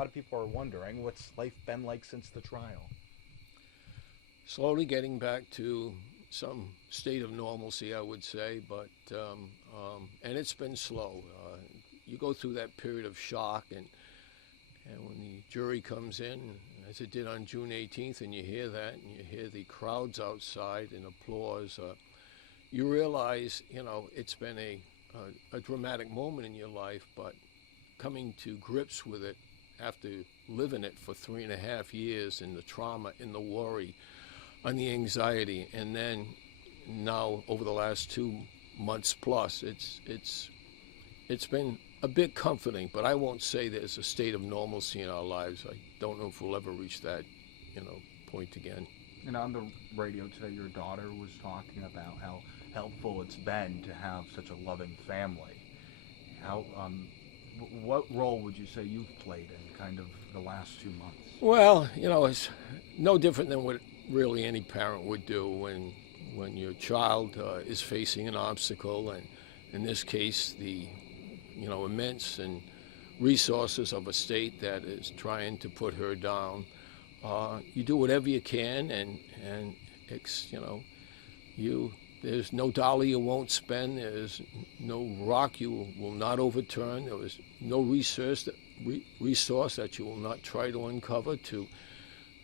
A lot of people are wondering what's life been like since the trial. Slowly getting back to some state of normalcy, I would say, but and it's been slow. You go through that period of shock, and when the jury comes in, as it did on June 18th, and you hear that, and you hear the crowds outside and applause, you realize, it's been a dramatic moment in your life, but coming to grips with it after living it for 3.5 years, and the trauma and the worry and the anxiety, and then now over the last 2 months plus, it's been a bit comforting, but I won't say there's a state of normalcy in our lives. I don't know if we'll ever reach that, point again. And on the radio today, your daughter was talking about how helpful it's been to have such a loving family. How, what role would you say you've played in kind of the last 2 months? Well, it's no different than what really any parent would do when your child is facing an obstacle, and in this case, the immense and resources of a state that is trying to put her down. You do whatever you can, and there's no dollar you won't spend. There's no rock you will not overturn. There is no resource that you will not try to uncover to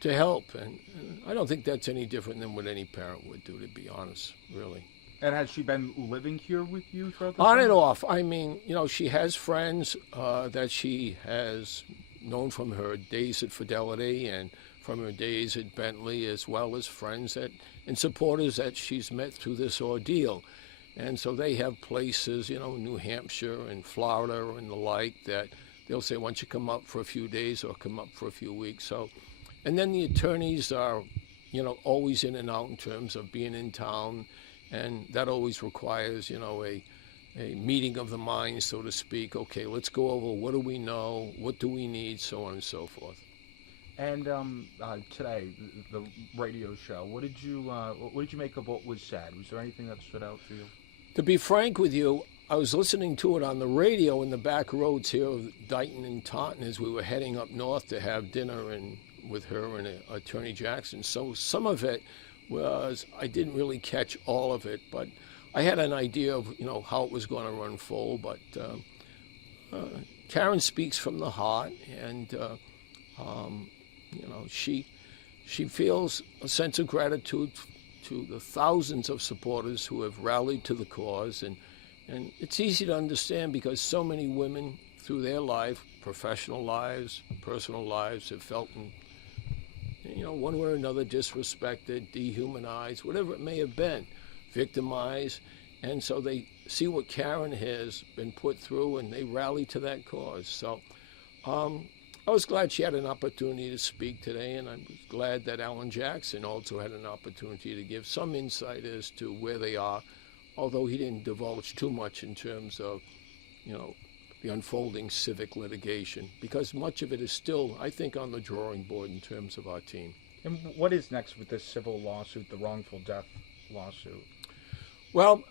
help. And I don't think that's any different than what any parent would do, to be honest, really. And has she been living here with you throughout the On summer? and off. I mean, she has friends that she has known from her days at Fidelity and from her days at Bentley, as well as friends and supporters that she's met through this ordeal. And so they have places, New Hampshire and Florida and the like, that they'll say, why don't you come up for a few days or come up for a few weeks. So, and then the attorneys are, always in and out in terms of being in town. And that always requires, a meeting of the minds, so to speak. Okay, let's go over what do we know, what do we need, so on and so forth. And today, the radio show, what did you make of what was said? Was there anything that stood out for you? To be frank with you, I was listening to it on the radio in the back roads here of Dighton and Taunton as we were heading up north to have dinner with her and Attorney Jackson. So some of it I didn't really catch all of it, but I had an idea of how it was going to unfold. But Karen speaks from the heart, and she feels a sense of gratitude to the thousands of supporters who have rallied to the cause, and it's easy to understand because so many women through their life, professional lives, personal lives, have felt one way or another disrespected, dehumanized, whatever it may have been, victimized. And so they see what Karen has been put through, and they rally to that cause. So I was glad she had an opportunity to speak today, and I'm glad that Alan Jackson also had an opportunity to give some insight as to where they are, although he didn't divulge too much in terms of, the unfolding civic litigation, because much of it is still, I think, on the drawing board in terms of our team. And what is next with this civil lawsuit, the wrongful death lawsuit? Well,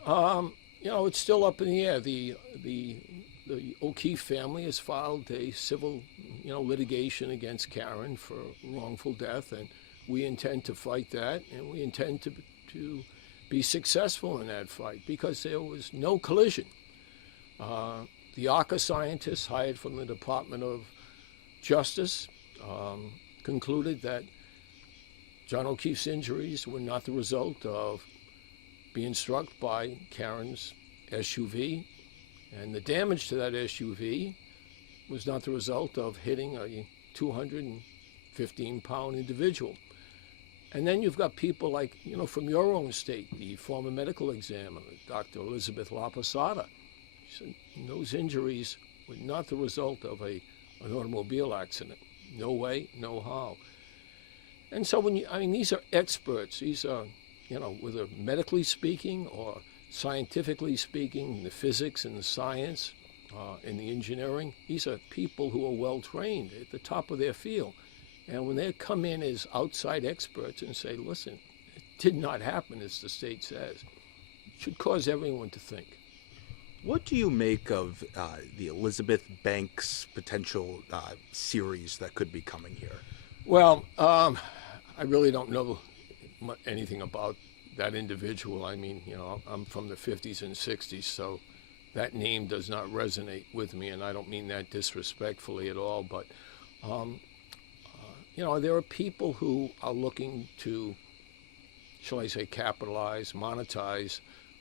it's still up in the air. The O'Keefe family has filed a civil, litigation against Karen for wrongful death, and we intend to fight that, and we intend to be successful in that fight because there was no collision. The ARCA scientists hired from the Department of Justice concluded that John O'Keefe's injuries were not the result of being struck by Karen's SUV, and the damage to that SUV was not the result of hitting a 215-pound individual. And then you've got people like, from your own state, the former medical examiner, Dr. Elizabeth LaPosada. She said those injuries were not the result of an automobile accident. No way, no how. And so these are experts. These are, whether medically speaking or scientifically speaking, the physics and the science and the engineering, these are people who are well trained at the top of their field. And when they come in as outside experts and say, listen, it did not happen as the state says, it should cause everyone to think. What do you make of the Elizabeth Banks potential series that could be coming here? Well, I really don't know anything about that individual. I mean, I'm from the 50s and 60s, so that name does not resonate with me, and I don't mean that disrespectfully at all. But, there are people who are looking to, shall I say, capitalize, monetize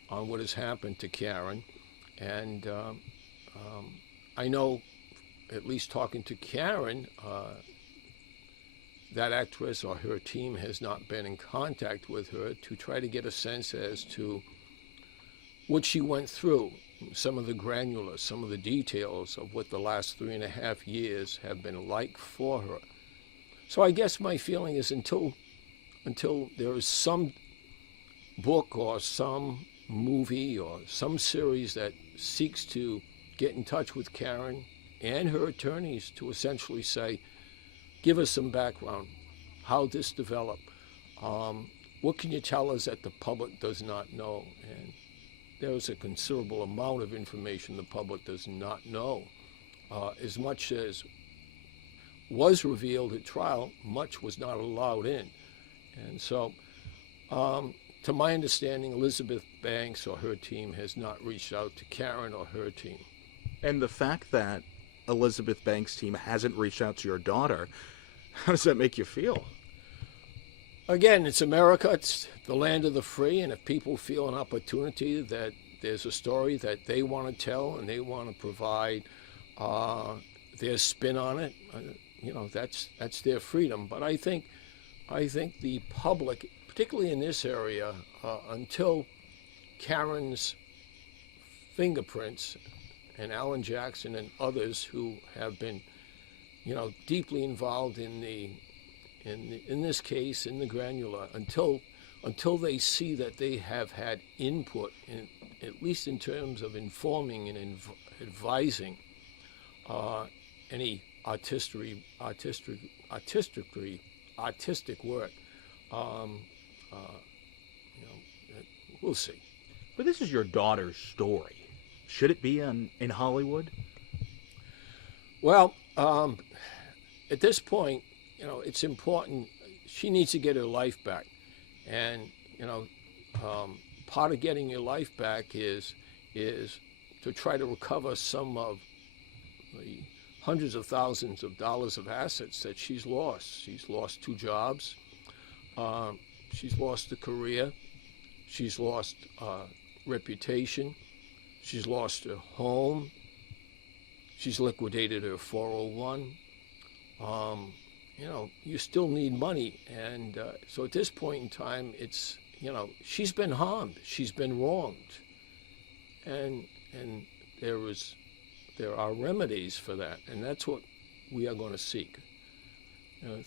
on what has happened to Karen. And I know, at least talking to Karen, that actress or her team has not been in contact with her to try to get a sense as to what she went through, some of the granular, some of the details of what the last 3.5 years have been like for her. So I guess my feeling is until there is some book or some movie or some series that seeks to get in touch with Karen and her attorneys to essentially say, give us some background, how this developed. What can you tell us that the public does not know? And there's a considerable amount of information the public does not know. As much as was revealed at trial, much was not allowed in. And so, to my understanding, Elizabeth Banks or her team has not reached out to Karen or her team. And the fact that Elizabeth Banks' team hasn't reached out to your daughter, how does that make you feel? Again, it's America. It's the land of the free. And if people feel an opportunity that there's a story that they want to tell and they want to provide their spin on it, that's their freedom. But I think the public, particularly in this area, until Karen's fingerprints and Alan Jackson and others who have been, deeply involved in this case, in the granular, until they see that they have had input, at least in terms of informing and advising any artistic work, we'll see. But this is your daughter's story. Should it be in Hollywood? Well, at this point, it's important. She needs to get her life back. And, part of getting your life back is to try to recover some of the hundreds of thousands of dollars of assets that she's lost. She's lost 2 jobs. She's lost a career. She's lost reputation. She's lost her home. She's liquidated her 401. You still need money. And so at this point in time, it's, she's been harmed. She's been wronged. And there are remedies for that. And that's what we are going to seek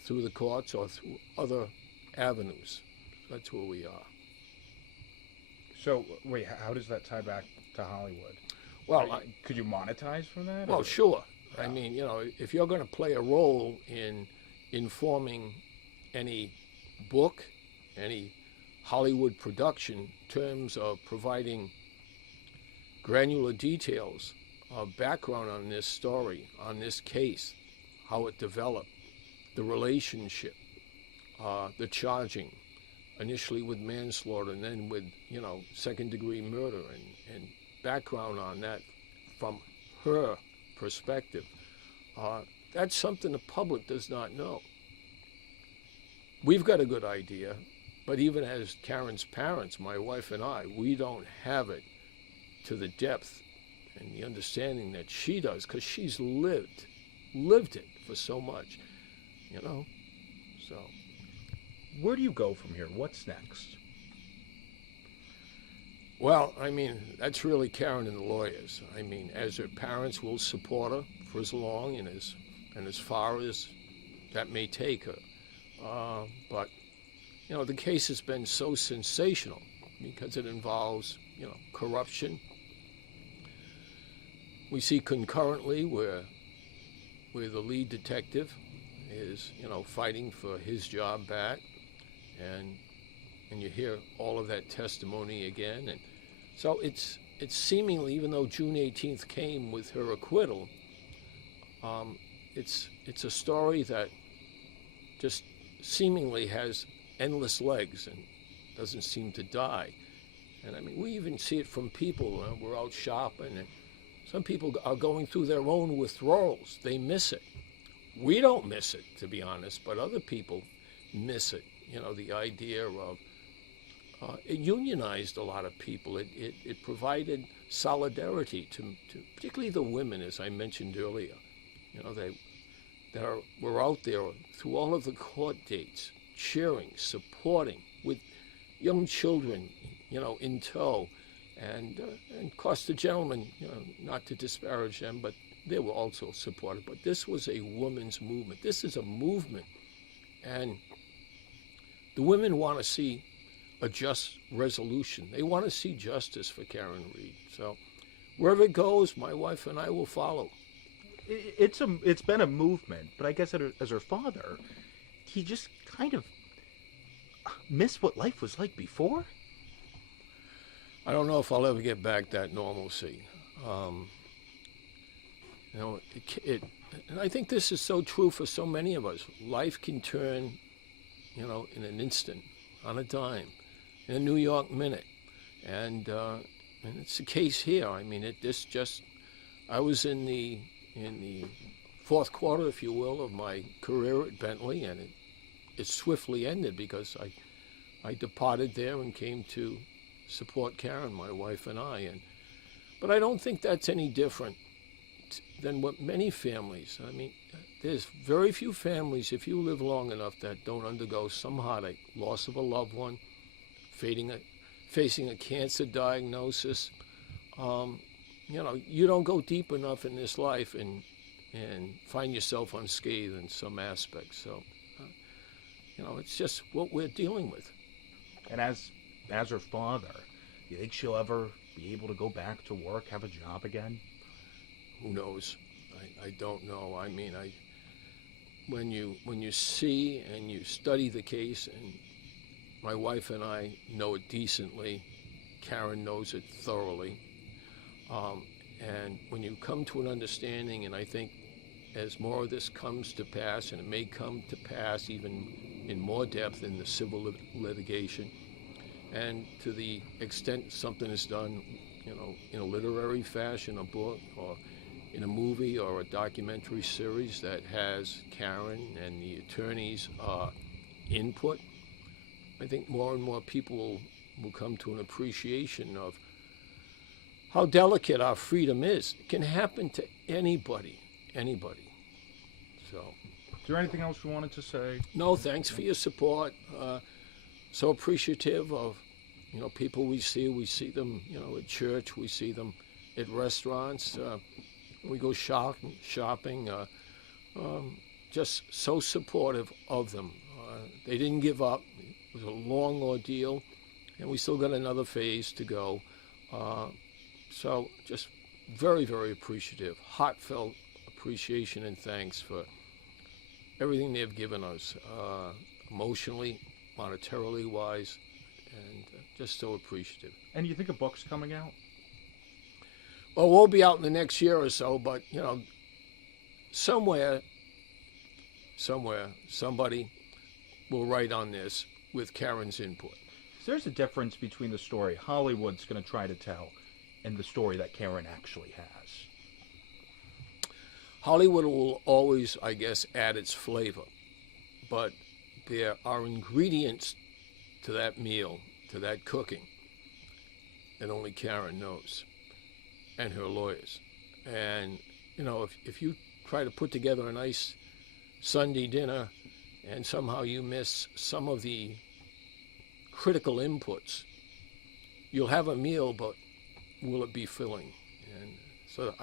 through the courts or through other avenues. That's where we are. So, wait, how does that tie back to Hollywood? Well, could you monetize from that? Well, sure. Yeah. I mean, if you're going to play a role in informing any book, any Hollywood production, in terms of providing granular details of background on this story, on this case, how it developed, the relationship, the charging, initially with manslaughter and then with, second-degree murder and background on that from her perspective. That's something the public does not know. We've got a good idea, but even as Karen's parents, my wife and I, we don't have it to the depth and the understanding that she does, because she's lived it for so much, so. Where do you go from here? What's next? Well, I mean, that's really Karen and the lawyers. I mean, as her parents will support her for as long and as far as that may take her. But, the case has been so sensational because it involves, corruption. We see concurrently where the lead detective is, fighting for his job back, and you hear all of that testimony again, and so it's it's seemingly, even though June 18th came with her acquittal, it's a story that just seemingly has endless legs and doesn't seem to die. And I mean, we even see it from people. We're out shopping, and some people are going through their own withdrawals. They miss it. We don't miss it, to be honest, but other people miss it. You know, the idea of it unionized a lot of people. It provided solidarity to particularly the women, as I mentioned earlier. You know, were out there through all of the court dates, cheering, supporting, with young children, you know, in tow. And of course, the gentlemen, you know, not to disparage them, but they were also supportive. But this was a women's movement. This is a movement. And the women want to see a just resolution. They want to see justice for Karen Read. So wherever it goes, my wife and I will follow. It's been a movement, but I guess as her father, he just kind of missed what life was like before. I don't know if I'll ever get back that normalcy. You know, and I think this is so true for so many of us. Life can turn, you know, in an instant, on a dime, in a New York minute, and it's the case here. I mean, I was in the fourth quarter, if you will, of my career at Bentley, and it swiftly ended because I departed there and came to support Karen, my wife and I. But I don't think that's any different than what many families. I mean, there's very few families, if you live long enough, that don't undergo some heartache, loss of a loved one, facing a cancer diagnosis. You know, you don't go deep enough in this life and find yourself unscathed in some aspects. So, you know, it's just what we're dealing with. And as her father, do you think she'll ever be able to go back to work, have a job again? Who knows? I don't know. I mean, when you see and you study the case, and my wife and I know it decently, Karen knows it thoroughly, and when you come to an understanding, and I think as more of this comes to pass, and it may come to pass even in more depth in the civil litigation, and to the extent something is done, you know, in a literary fashion, a book, or in a movie or a documentary series that has Karen and the attorney's input, I think more and more people will come to an appreciation of how delicate our freedom is. It can happen to anybody. So, is there anything else you wanted to say? No, thanks for your support. So appreciative of, you know, people we see them, you know, at church, we see them at restaurants, we go shopping, just so supportive of them. They didn't give up. It was a long ordeal, and we still got another phase to go. So just very, very appreciative, heartfelt appreciation and thanks for everything they've given us, emotionally, monetarily wise, and just so appreciative. And you think a book's coming out? Well, we'll be out in the next year or so, but, you know, somewhere, somebody will write on this with Karen's input. There's a difference between the story Hollywood's going to try to tell and the story that Karen actually has. Hollywood will always, I guess, add its flavor, but there are ingredients to that meal, to that cooking, that only Karen knows, and her lawyers. And, you know, if you try to put together a nice Sunday dinner and somehow you miss some of the critical inputs, you'll have a meal, but will it be filling? And so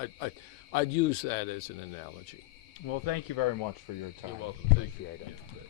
I'd use that as an analogy. Well, thank you very much for your time. You're welcome. Appreciate it. Yeah.